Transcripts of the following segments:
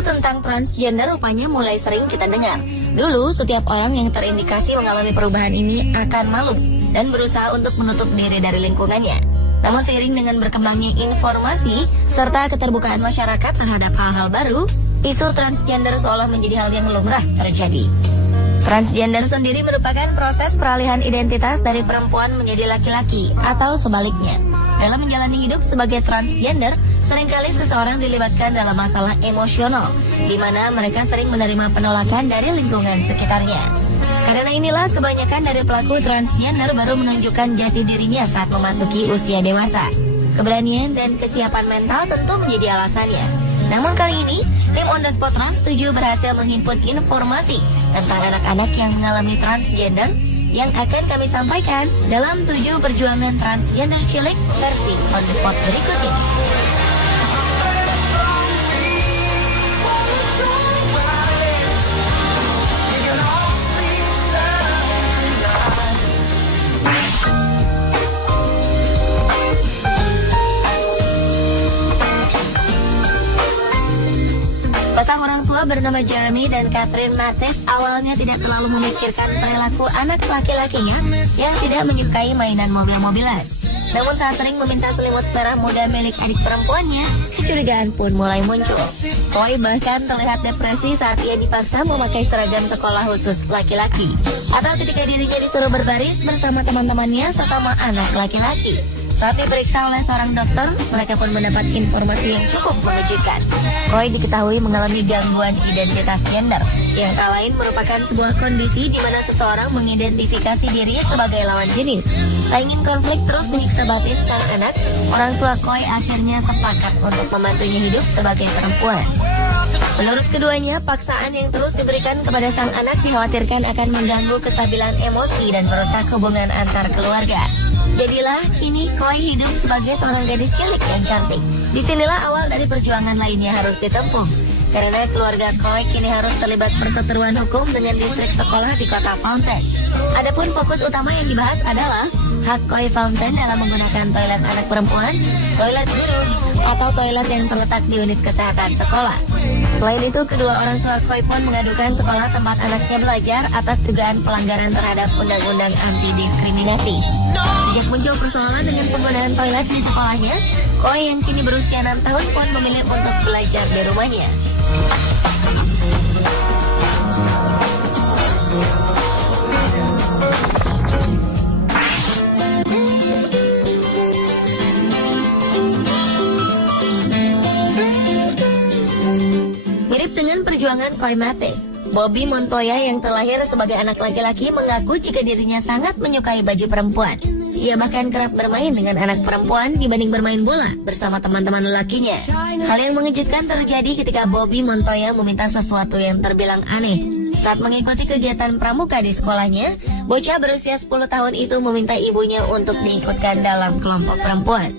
Isu tentang transgender rupanya mulai sering kita dengar. Dulu, setiap orang yang terindikasi mengalami perubahan ini akan malu dan berusaha untuk menutup diri dari lingkungannya. Namun seiring dengan berkembangnya informasi serta keterbukaan masyarakat terhadap hal-hal baru, isu transgender seolah menjadi hal yang lumrah terjadi. Transgender sendiri merupakan proses peralihan identitas dari perempuan menjadi laki-laki atau sebaliknya. Dalam menjalani hidup sebagai transgender, seringkali seseorang dilibatkan dalam masalah emosional, di mana mereka sering menerima penolakan dari lingkungan sekitarnya. Karena inilah kebanyakan dari pelaku transgender baru menunjukkan jati dirinya saat memasuki usia dewasa. Keberanian dan kesiapan mental tentu menjadi alasannya. Namun kali ini, tim On The Spot Trans 7 berhasil menghimpun informasi tentang anak-anak yang mengalami transgender yang akan kami sampaikan dalam 7 perjuangan transgender cilik versi On The Spot berikut ini. Pasang orang tua bernama Jeremy dan Catherine Mathis awalnya tidak terlalu memikirkan perilaku anak laki-lakinya yang tidak menyukai mainan mobil-mobilan. Namun saat sering meminta selimut merah muda milik adik perempuannya, kecurigaan pun mulai muncul. Koi bahkan terlihat depresi saat ia dipaksa memakai seragam sekolah khusus laki-laki, atau ketika dirinya disuruh berbaris bersama teman-temannya sesama anak laki-laki. Saat diperiksa oleh seorang dokter, mereka pun mendapat informasi yang cukup mengejutkan. Koi diketahui mengalami gangguan identitas gender, yang tak lain merupakan sebuah kondisi di mana seseorang mengidentifikasi dirinya sebagai lawan jenis. Tak ingin konflik terus menyiksa batin sang anak, orang tua Koi akhirnya sepakat untuk membantunya hidup sebagai perempuan. Menurut keduanya, paksaan yang terus diberikan kepada sang anak dikhawatirkan akan mengganggu kestabilan emosi dan merusak hubungan antar keluarga. Jadilah kini Koi hidup sebagai seorang gadis cilik yang cantik. Disinilah awal dari perjuangan lainnya harus ditempuh. Karena keluarga Koi kini harus terlibat perseteruan hukum dengan distrik sekolah di kota Fountain. Adapun fokus utama yang dibahas adalah hak Koi Fountain dalam menggunakan toilet anak perempuan, toilet guru, atau toilet yang terletak di unit kesehatan sekolah. Selain itu, kedua orang tua Koi pun mengadukan sekolah tempat anaknya belajar atas dugaan pelanggaran terhadap undang-undang anti-diskriminasi. Sejak muncul persoalan dengan penggunaan toilet di sekolahnya, Koi yang kini berusia 6 tahun pun memilih untuk belajar di rumahnya. Mirip dengan perjuangan Koi Mathis, Bobby Montoya yang terlahir sebagai anak laki-laki mengaku jika dirinya sangat menyukai baju perempuan. Ia bahkan kerap bermain dengan anak perempuan dibanding bermain bola bersama teman-teman lelakinya. Hal yang mengejutkan terjadi ketika Bobby Montoya meminta sesuatu yang terbilang aneh. Saat mengikuti kegiatan pramuka di sekolahnya, bocah berusia 10 tahun itu meminta ibunya untuk diikutkan dalam kelompok perempuan.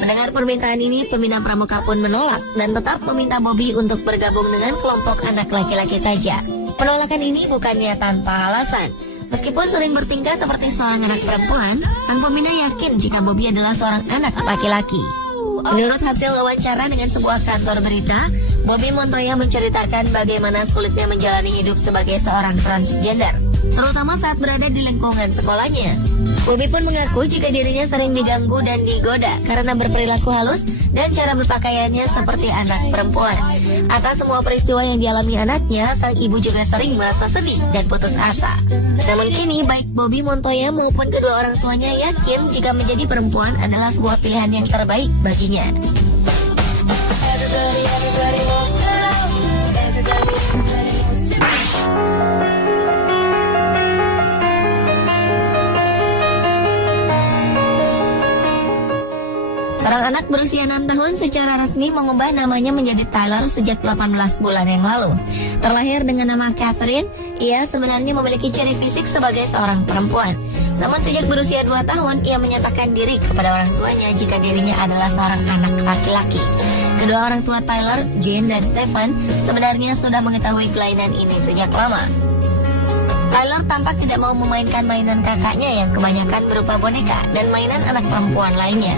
Mendengar permintaan ini, pembina pramuka pun menolak dan tetap meminta Bobby untuk bergabung dengan kelompok anak laki-laki saja. Penolakan ini bukannya tanpa alasan. Meskipun sering bertingkah seperti seorang anak perempuan, sang pembina yakin jika Bobby adalah seorang anak laki-laki. Menurut hasil wawancara dengan sebuah kantor berita, Bobby Montoya menceritakan bagaimana sulitnya menjalani hidup sebagai seorang transgender, terutama saat berada di lingkungan sekolahnya. Bobby pun mengaku jika dirinya sering diganggu dan digoda karena berperilaku halus dan cara berpakaiannya seperti anak perempuan. Atas semua peristiwa yang dialami anaknya, sang ibu juga sering merasa sedih dan putus asa. Namun kini, baik Bobby Montoya maupun kedua orang tuanya yakin jika menjadi perempuan adalah sebuah pilihan yang terbaik baginya. Seorang anak berusia 6 tahun secara resmi mengubah namanya menjadi Tyler sejak 18 bulan yang lalu. Terlahir dengan nama Catherine, ia sebenarnya memiliki ciri fisik sebagai seorang perempuan. Namun sejak berusia 2 tahun, ia menyatakan diri kepada orang tuanya jika dirinya adalah seorang anak laki-laki. Kedua orang tua Tyler, Jane dan Stephen, sebenarnya sudah mengetahui kelainan ini sejak lama. Tyler tampak tidak mau memainkan mainan kakaknya yang kebanyakan berupa boneka dan mainan anak perempuan lainnya.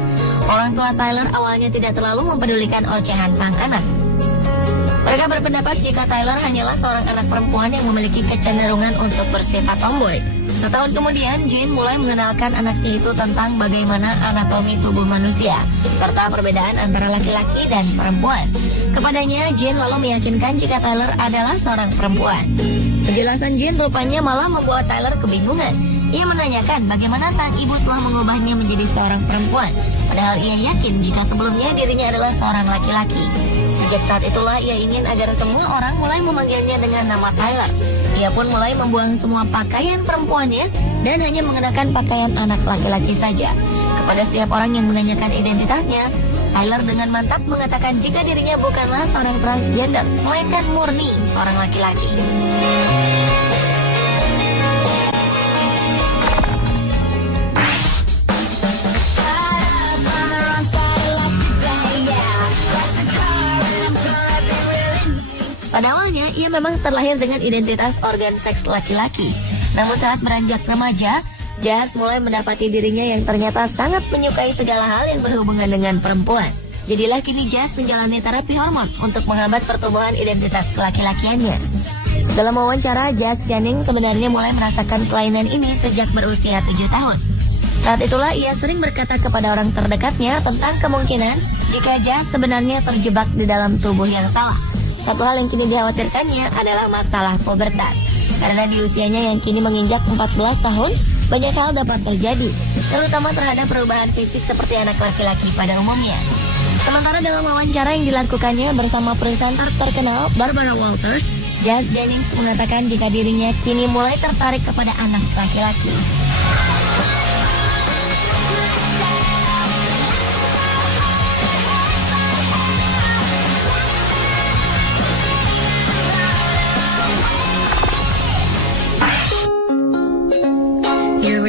Orang tua Tyler awalnya tidak terlalu mempedulikan ocehan sang anak. Mereka berpendapat jika Tyler hanyalah seorang anak perempuan yang memiliki kecenderungan untuk bersifat tomboy. Setahun kemudian, Jane mulai mengenalkan anaknya itu tentang bagaimana anatomi tubuh manusia, serta perbedaan antara laki-laki dan perempuan. Kepadanya, Jane lalu meyakinkan jika Tyler adalah seorang perempuan. Penjelasan Jane rupanya malah membuat Tyler kebingungan. Ia menanyakan bagaimana sang ibu telah mengubahnya menjadi seorang perempuan, padahal ia yakin jika sebelumnya dirinya adalah seorang laki-laki. Sejak saat itulah ia ingin agar semua orang mulai memanggilnya dengan nama Tyler. Ia pun mulai membuang semua pakaian perempuannya dan hanya mengenakan pakaian anak laki-laki saja. Kepada setiap orang yang menanyakan identitasnya, Tyler dengan mantap mengatakan jika dirinya bukanlah seorang transgender, melainkan murni seorang laki-laki. Pada awalnya, ia memang terlahir dengan identitas organ seks laki-laki. Namun saat beranjak remaja, Jazz mulai mendapati dirinya yang ternyata sangat menyukai segala hal yang berhubungan dengan perempuan. Jadilah kini Jazz menjalani terapi hormon untuk menghambat pertumbuhan identitas kelaki-lakiannya. Dalam wawancara, Jazz Jennings sebenarnya mulai merasakan kelainan ini sejak berusia 7 tahun. Saat itulah ia sering berkata kepada orang terdekatnya tentang kemungkinan jika Jazz sebenarnya terjebak di dalam tubuh yang salah. Satu hal yang kini dikhawatirkannya adalah masalah pubertas. Karena di usianya yang kini menginjak 14 tahun, banyak hal dapat terjadi, terutama terhadap perubahan fisik seperti anak laki-laki pada umumnya. Sementara dalam wawancara yang dilakukannya bersama presenter terkenal Barbara Walters, Jazz Jennings mengatakan jika dirinya kini mulai tertarik kepada anak laki-laki.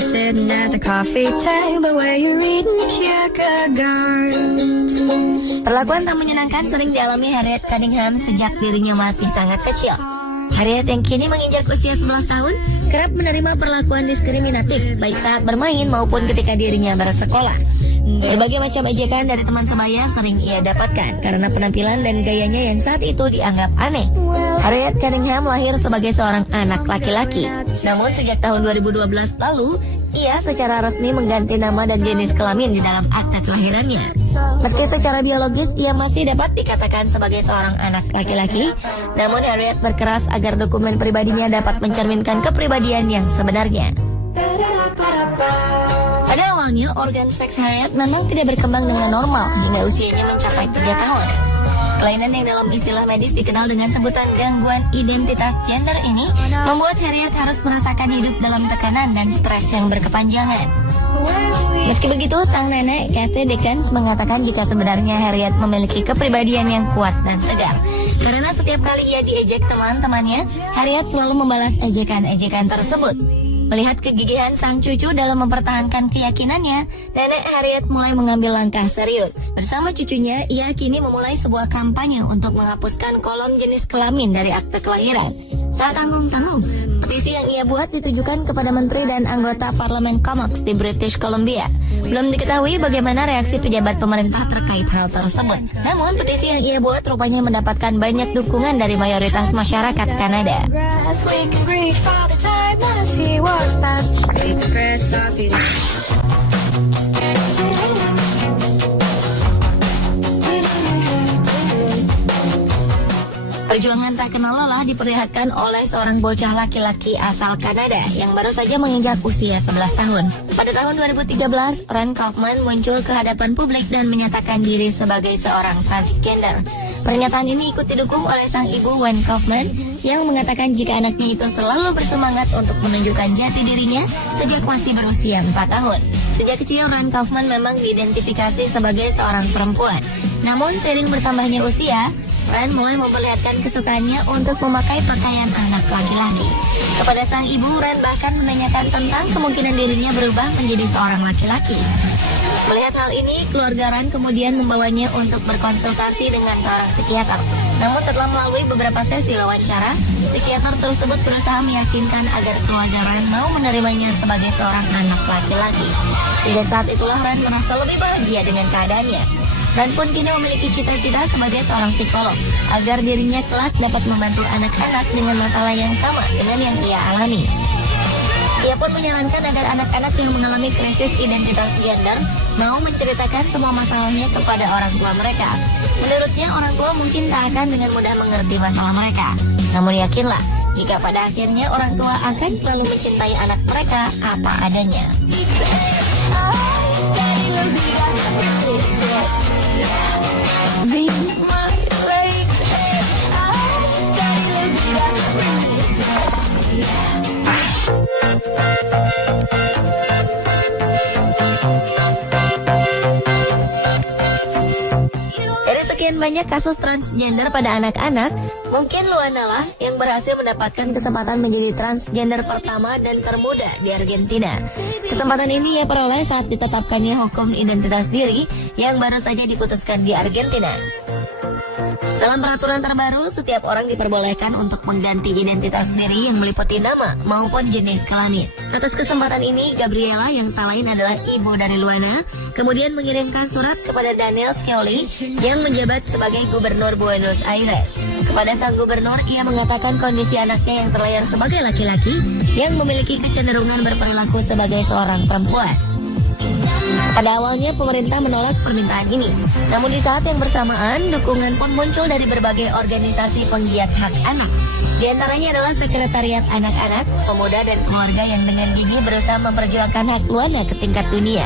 Sitting at the coffee table where you're reading Kierkegaard. Perlakuan tak menyenangkan sering dialami Harriet Cunningham sejak dirinya masih sangat kecil. Harriet yang kini menginjak usia 11 tahun kerap menerima perlakuan diskriminatif baik saat bermain maupun ketika dirinya bersekolah. Berbagai macam ejekan dari teman sebaya sering ia dapatkan karena penampilan dan gayanya yang saat itu dianggap aneh. Harriet Cunningham lahir sebagai seorang anak laki-laki. Namun sejak tahun 2012 lalu, ia secara resmi mengganti nama dan jenis kelamin di dalam akta kelahirannya. Meski secara biologis ia masih dapat dikatakan sebagai seorang anak laki-laki, namun Harriet berkeras agar dokumen pribadinya dapat mencerminkan kepribadian yang sebenarnya. Pada awalnya, organ seks Harriet memang tidak berkembang dengan normal hingga usianya mencapai 3 tahun. Kelainan yang dalam istilah medis dikenal dengan sebutan gangguan identitas gender ini membuat Harriet harus merasakan hidup dalam tekanan dan stres yang berkepanjangan. Meski begitu, sang nenek Kathy Dickens mengatakan jika sebenarnya Harriet memiliki kepribadian yang kuat dan tegar. Karena setiap kali ia diejek teman-temannya, Harriet selalu membalas ejekan-ejekan tersebut. Melihat kegigihan sang cucu dalam mempertahankan keyakinannya, nenek Harriet mulai mengambil langkah serius. Bersama cucunya, ia kini memulai sebuah kampanye untuk menghapuskan kolom jenis kelamin dari akte kelahiran. Tak tanggung-tanggung, petisi yang ia buat ditujukan kepada menteri dan anggota parlemen Comox di British Columbia. Belum diketahui bagaimana reaksi pejabat pemerintah terkait hal tersebut. Namun, petisi yang ia buat rupanya mendapatkan banyak dukungan dari mayoritas masyarakat Kanada. Perjuangan tak kenal lelah diperlihatkan oleh seorang bocah laki-laki asal Kanada yang baru saja menginjak usia 11 tahun. Pada tahun 2013, Ren Kaufman muncul ke hadapan publik dan menyatakan diri sebagai seorang transgender. Pernyataan ini ikut didukung oleh sang ibu Wen Kaufman yang mengatakan jika anaknya itu selalu bersemangat untuk menunjukkan jati dirinya sejak masih berusia 4 tahun. Sejak kecil, Ren Kaufman memang diidentifikasi sebagai seorang perempuan. Namun seiring bertambahnya usia, Ren mulai memperlihatkan kesukaannya untuk memakai pakaian anak laki-laki. Kepada sang ibu, Ren bahkan menanyakan tentang kemungkinan dirinya berubah menjadi seorang laki-laki. Melihat hal ini, keluarga Ren kemudian membawanya untuk berkonsultasi dengan seorang psikiater. Namun setelah melalui beberapa sesi wawancara, psikiater tersebut berusaha meyakinkan agar keluarga Ren mau menerimanya sebagai seorang anak laki-laki. Sejak saat itulah Ren merasa lebih bahagia dengan keadaannya. dan pun kini memiliki cita-cita sebagai seorang psikolog agar dirinya kelak dapat membantu anak-anak dengan masalah yang sama dengan yang ia alami. Ia pun menyarankan agar anak-anak yang mengalami krisis identitas gender mau menceritakan semua masalahnya kepada orang tua mereka. Menurutnya, orang tua mungkin tak akan dengan mudah mengerti masalah mereka. Namun yakinlah, jika pada akhirnya orang tua akan selalu mencintai anak mereka apa adanya. Dari sekian banyak kasus transgender pada anak-anak, mungkin Luana lah yang berhasil mendapatkan kesempatan menjadi transgender pertama dan termuda di Argentina. Kesempatan ini ia peroleh saat ditetapkannya hukum identitas diri yang baru saja diputuskan di Argentina. Dalam peraturan terbaru, setiap orang diperbolehkan untuk mengganti identitas diri yang meliputi nama maupun jenis kelamin. Atas kesempatan ini, Gabriela yang tak lain adalah ibu dari Luana, kemudian mengirimkan surat kepada Daniel Scioli yang menjabat sebagai gubernur Buenos Aires. Kepada sang gubernur, ia mengatakan kondisi anaknya yang terlahir sebagai laki-laki yang memiliki kecenderungan berperilaku sebagai seorang perempuan. Pada awalnya pemerintah menolak permintaan ini, namun di saat yang bersamaan dukungan pun muncul dari berbagai organisasi penggiat hak anak. Di antaranya adalah Sekretariat Anak-anak, Pemuda dan Keluarga yang dengan gigih berusaha memperjuangkan hak Luana ke tingkat dunia.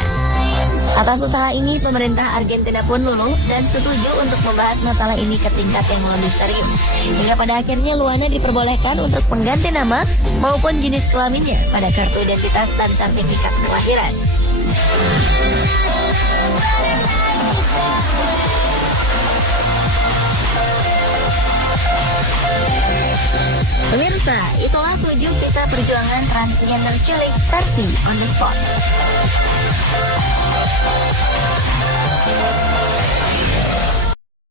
Atas usaha ini, pemerintah Argentina pun luluh dan setuju untuk membahas masalah ini ke tingkat yang lebih serius. Hingga pada akhirnya Luana diperbolehkan untuk mengganti nama maupun jenis kelaminnya pada kartu identitas dan sertifikat kelahiran. Pemirsa, itulah 7 kisah perjuangan transgender cilik versi On The Spot.